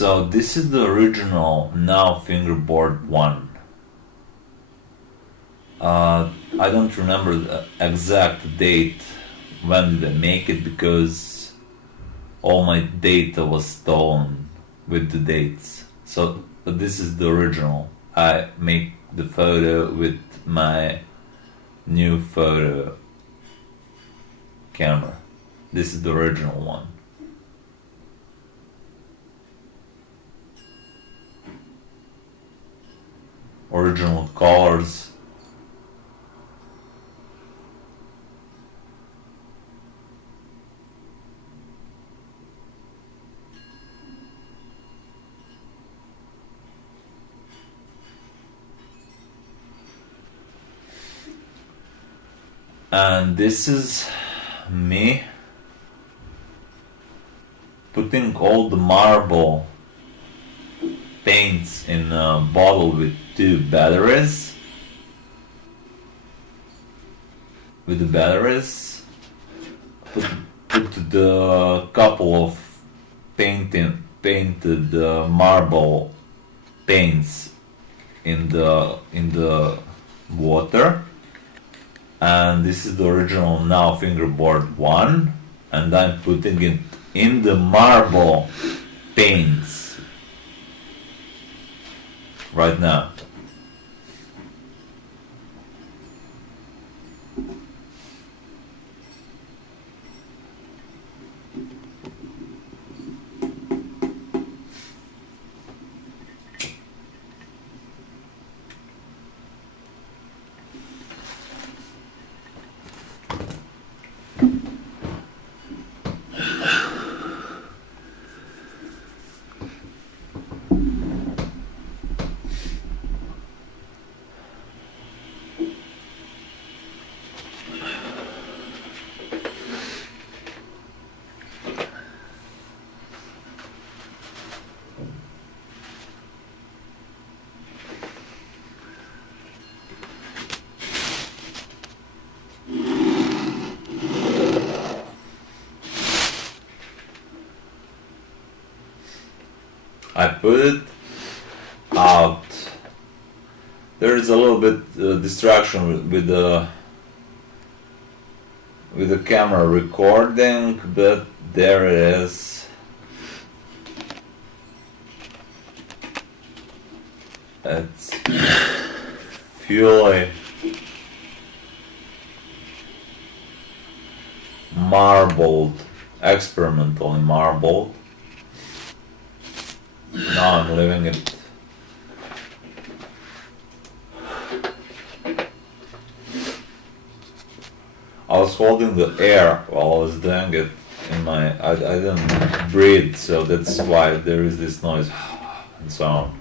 So this is the original now fingerboard one. I don't remember the exact date when did I make it, because all my data was stolen with the dates. So but this is the original. I make the photo with my new photo camera. This is the original one. Original colors. And this is me putting all the marble paints in a bottle with 2 batteries. With the batteries, put the couple of painted marble paints in the water. And this is the original now fingerboard one, and I'm putting it in the marble paints right now. I put it out. There is a little bit distraction with the camera recording, but there it is. It's fully marbled, experimentally marbled. Now I'm leaving it. I was holding the air while I was doing it in my. I didn't breathe, so that's why there is this noise and so on.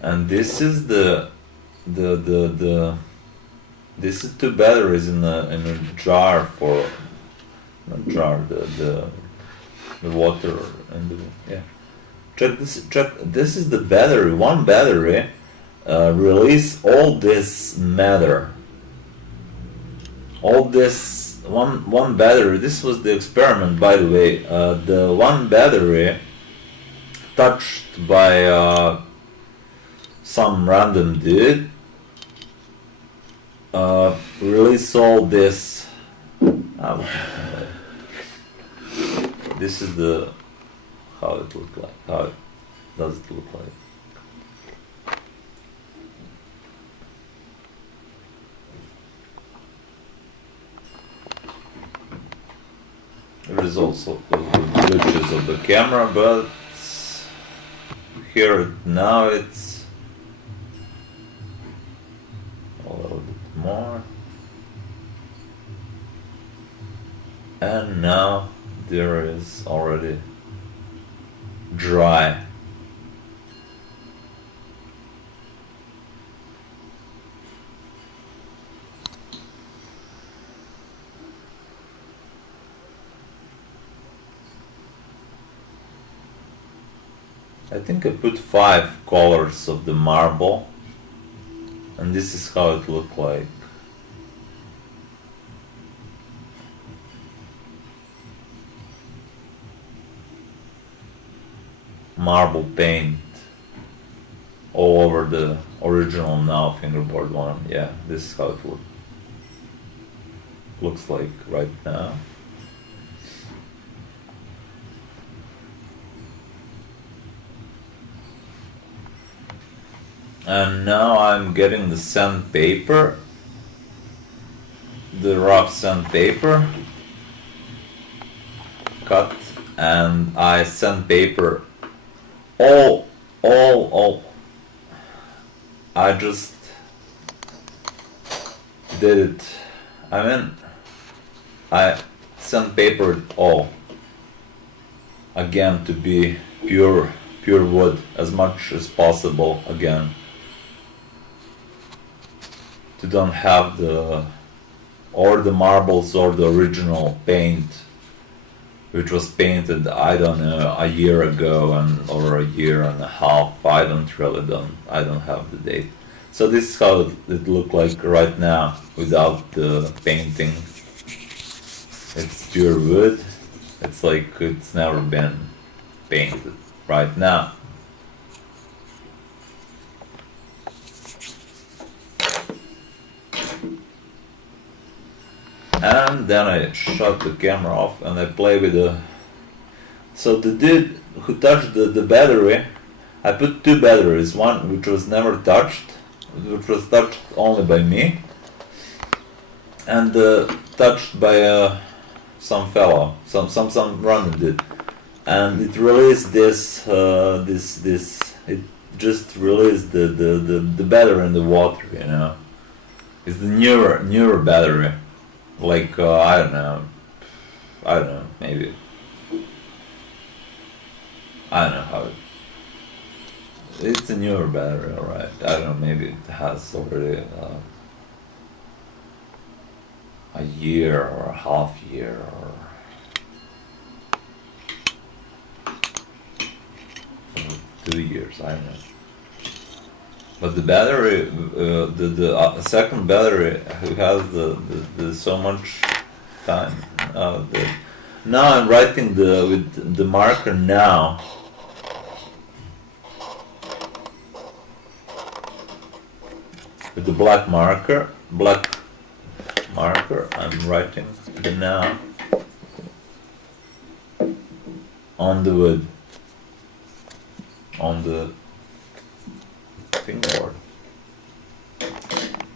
And this is this is 2 batteries in a jar for. Jar the water and check this is the battery. One battery release all this matter, all this one battery. This was the experiment, by the way. The one battery touched by some random dude release all this. This is the how it look like. How does it look like? There is also glitches of the camera, but here now it's a little bit more. And now there is already dry. I think I put 5 colors of the marble, and this is how it looked like. marble paint all over the original now fingerboard one. Yeah, this is how it looks like right now. And now I'm getting the sandpaper, the rough sandpaper cut, and I sandpaper all. I just did it. I mean, I sandpapered all again to be pure wood as much as possible again, to don't have the marbles or the original paint which was painted, I don't know, a year ago or a year and a half. I don't have the date. So this is how it looked like right now without the painting. It's pure wood. It's like it's never been painted right now. And then I shut the camera off and I play with the... So the dude who touched the battery, I put two batteries, one which was never touched, which was touched only by me, and touched by some fellow, some random dude, and it released this it just released the battery in the water, you know. It's the newer battery. Like, I don't know, maybe, I don't know how it's a newer battery, alright, I don't know, maybe it has already a year or a half year or 2 years, I don't know. But the battery, the second battery, who has the so much time. Now I'm writing with the marker now. With the black marker, I'm writing the now on the wood, on the fingerboard.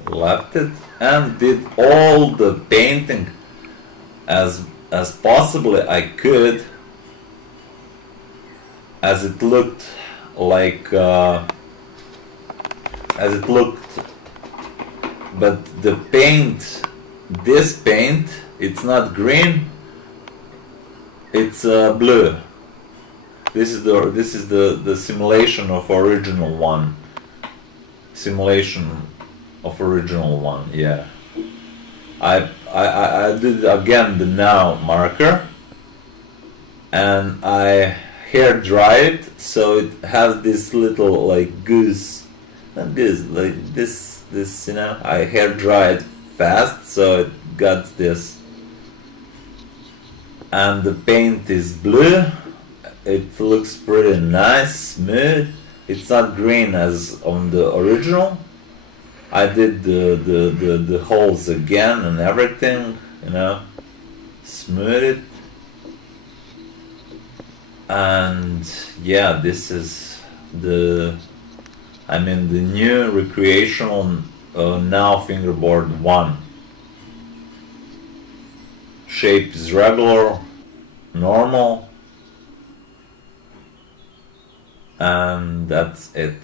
Left it and did all the painting as possibly I could, as it looked like as it looked. But the paint, this paint, it's not green, it's blue. This is the simulation of original one. Yeah. I did again the now marker, and I hair dried, so it has this little like goose, not goose, like this, you know. I hair dried fast, so it got this, and the paint is blue. It looks pretty nice, smooth. It's not green as on the original. I did the holes again and everything, you know, smooth it. And yeah, this is the new recreational now fingerboard 1. Shape is regular, normal, and that's it.